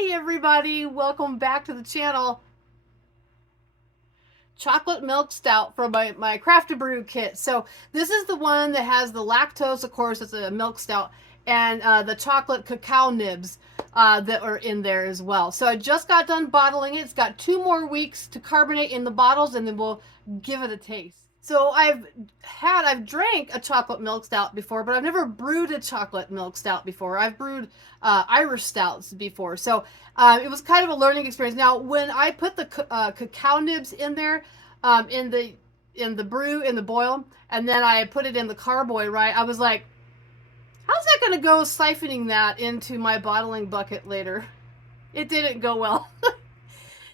Hey everybody, welcome back to the channel. Chocolate milk stout from my Craft to Brew kit. So this is the one that has the lactose, of course, it's a milk stout, and the chocolate cacao nibs that are in there as well. So I just got done bottling it. It's got 2 more weeks to carbonate in the bottles, and then we'll give it a taste. So I've drank a chocolate milk stout before, but I've never brewed a chocolate milk stout before. I've brewed Irish stouts before, so it was kind of a learning experience. Now, when I put the cacao nibs in there, in the boil, and then I put it in the carboy, right? I was like, how's that going to go siphoning that into my bottling bucket later? It didn't go well.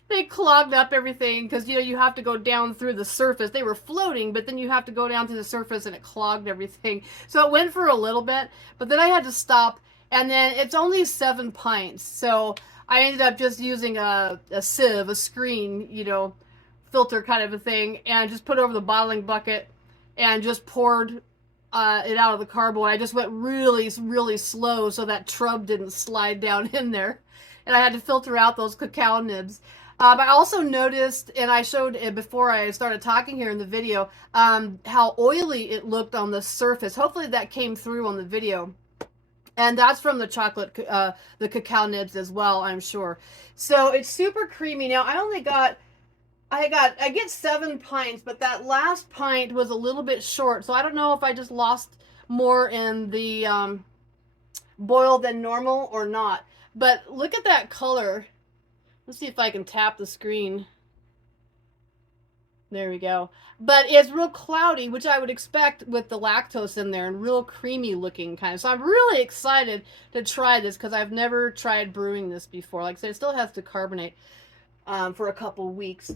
They clogged up everything because you have to go down through the surface. They were floating, but then you have to go down to the surface, and it clogged everything. So it went for a little bit, but then I had to stop. And then it's only 7 pints, so I ended up just using a sieve, a screen, filter kind of a thing, and just put over the bottling bucket and just poured it out of the carboy. I just went really, really slow so that trub didn't slide down in there, and I had to filter out those cacao nibs. I also noticed, and I showed it before I started talking here in the video, how oily it looked on the surface. Hopefully that came through on the video. And that's from the chocolate, the cacao nibs as well, I'm sure. So it's super creamy. Now, I get 7 pints, but that last pint was a little bit short. So I don't know if I just lost more in the boil than normal or not. But look at that color. Let's see if I can tap the screen. There we go. But it's real cloudy, which I would expect with the lactose in there, and real creamy looking kind of. So I'm really excited to try this because I've never tried brewing this before. Like I said, it still has to carbonate for a couple weeks.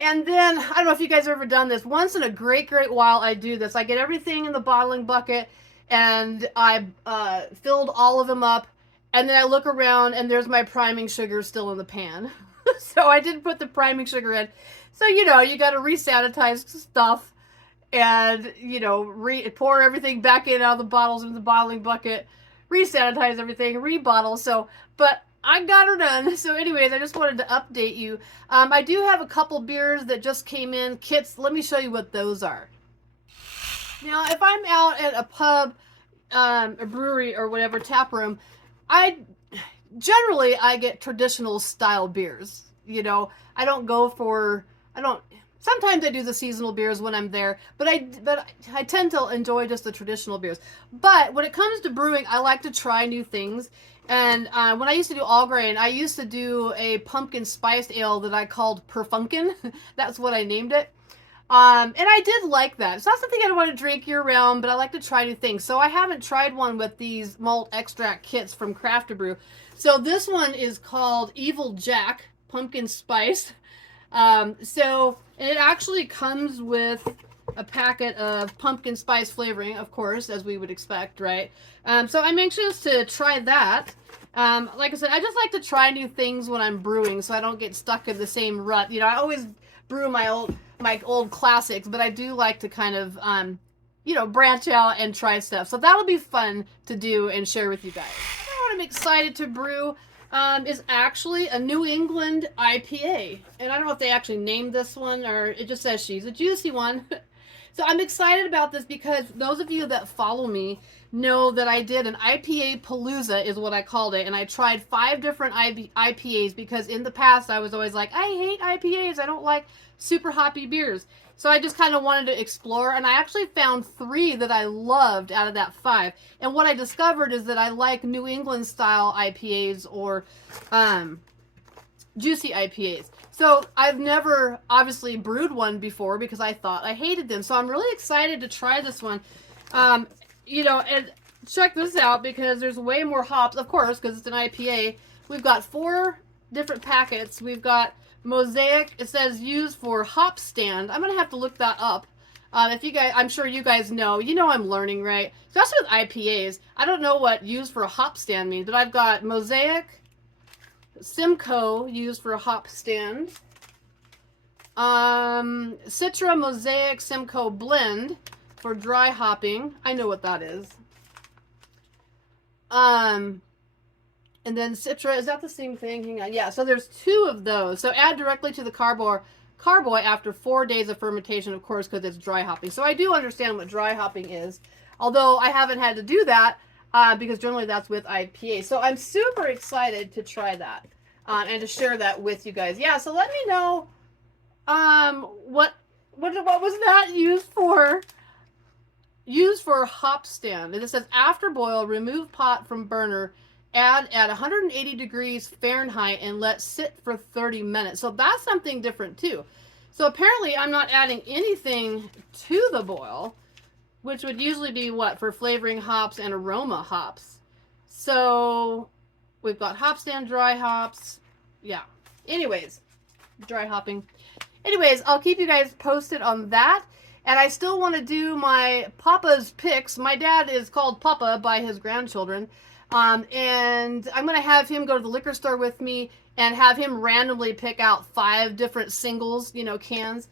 And then, I don't know if you guys have ever done this. Once in a great while I do this. I get everything in the bottling bucket, and I filled all of them up. And then I look around, and there's my priming sugar still in the pan. So I didn't put the priming sugar in. So, you got to resanitize stuff and, pour everything back in out of the bottles into the bottling bucket, resanitize everything, rebottle. So, but I got her done. So anyways, I just wanted to update you. I do have a couple beers that just came in, kits. Let me show you what those are. Now, if I'm out at a pub, a brewery or whatever, tap room, I get traditional style beers. I don't go for, sometimes I do the seasonal beers when I'm there, but I tend to enjoy just the traditional beers. But when it comes to brewing, I like to try new things. And when I used to do all grain, I used to do a pumpkin spiced ale that I called Perfunkin. That's what I named it. And I did like that. It's not something I want to drink year round, but I like to try new things. So I haven't tried one with these malt extract kits from Craft to Brew. So this one is called Evil Jack Pumpkin Spice. And it actually comes with a packet of pumpkin spice flavoring, of course, as we would expect, right? So I'm anxious to try that. Like I said, I just like to try new things when I'm brewing, so I don't get stuck in the same rut. I always brew my old classics, but I do like to kind of, branch out and try stuff. So that'll be fun to do and share with you guys. What I'm excited to brew is actually a New England IPA. And I don't know if they actually named this one, or it just says she's a juicy one. So I'm excited about this because those of you that follow me know that I did an IPA Palooza, is what I called it. And I tried 5 different IPAs because in the past I was always like, I hate IPAs. I don't like super hoppy beers. So I just kind of wanted to explore, and I actually found 3 that I loved out of that 5. And what I discovered is that I like New England style IPAs or juicy IPAs. So I've never obviously brewed one before because I thought I hated them. So I'm really excited to try this one. And check this out because there's way more hops, of course, because it's an IPA. We've got 4 different packets. We've got Mosaic. It says used for hop stand. I'm gonna have to look that up. If you guys, I'm sure you guys know. I'm learning, right? Especially with IPAs. I don't know what used for a hop stand means, but I've got Mosaic, Simcoe used for a hop stand, Citra Mosaic Simcoe blend for dry hopping. I know what that is. And then Citra, is that the same thing? Hang on. Yeah, so there's 2 of those. So add directly to the carboy after 4 days of fermentation, of course, because it's dry hopping. So I do understand what dry hopping is, although I haven't had to do that because generally that's with IPA. So I'm super excited to try that and to share that with you guys. Yeah, so let me know what was that used for? Used for hop stand. It says after boil, remove pot from burner, add at 180 degrees Fahrenheit and let sit for 30 minutes. So that's something different too. So apparently I'm not adding anything to the boil, which would usually be what? For flavoring hops and aroma hops. So we've got hop stand, dry hops. Yeah. Anyways, dry hopping. Anyways, I'll keep you guys posted on that. And I still want to do my Papa's picks. My dad is called Papa by his grandchildren. And I'm going to have him go to the liquor store with me and have him randomly pick out 5 different singles, you know, cans.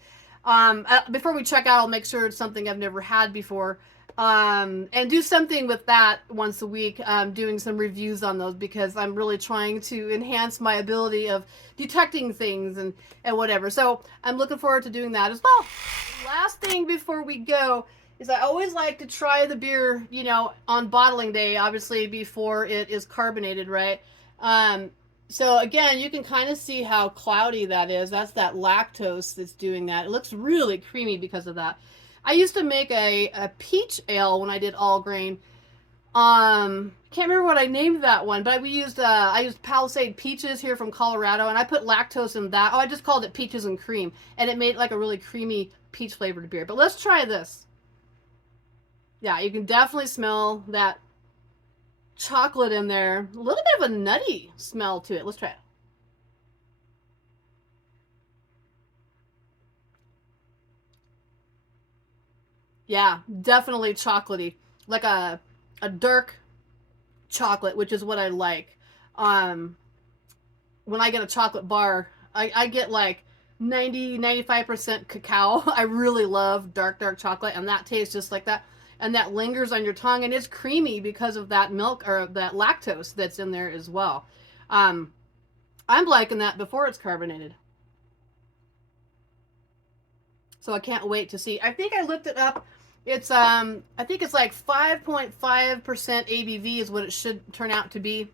Before we check out, I'll make sure it's something I've never had before. And do something with that once a week, doing some reviews on those because I'm really trying to enhance my ability of detecting things and whatever. So I'm looking forward to doing that as well. Last thing before we go is I always like to try the beer, you know, on bottling day, obviously before it is carbonated, right? So again, you can kind of see how cloudy that is. That's that lactose that's doing that. It looks really creamy because of that. I used to make a peach ale when I did all grain. Can't remember what I named that one, but I used Palisade peaches here from Colorado, and I put lactose in that. Oh, I just called it peaches and cream, and it made like a really creamy peach flavored beer. But let's try this. Yeah, you can definitely smell that chocolate in there. A little bit of a nutty smell to it. Let's try it. Yeah, definitely chocolatey. Like a dark chocolate, which is what I like. Um, when I get a chocolate bar, I get like 95% cacao. I really love dark chocolate, and that tastes just like that. And that lingers on your tongue, and it's creamy because of that milk or that lactose that's in there as well. Um, I'm liking that before it's carbonated. So I can't wait to see. I think I looked it up. It's I think it's like 5.5% ABV is what it should turn out to be.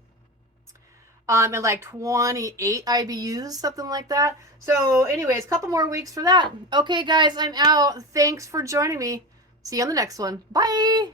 And like 28 IBUs, something like that. So anyways, a couple more weeks for that. Okay guys, I'm out. Thanks for joining me. See you on the next one. Bye.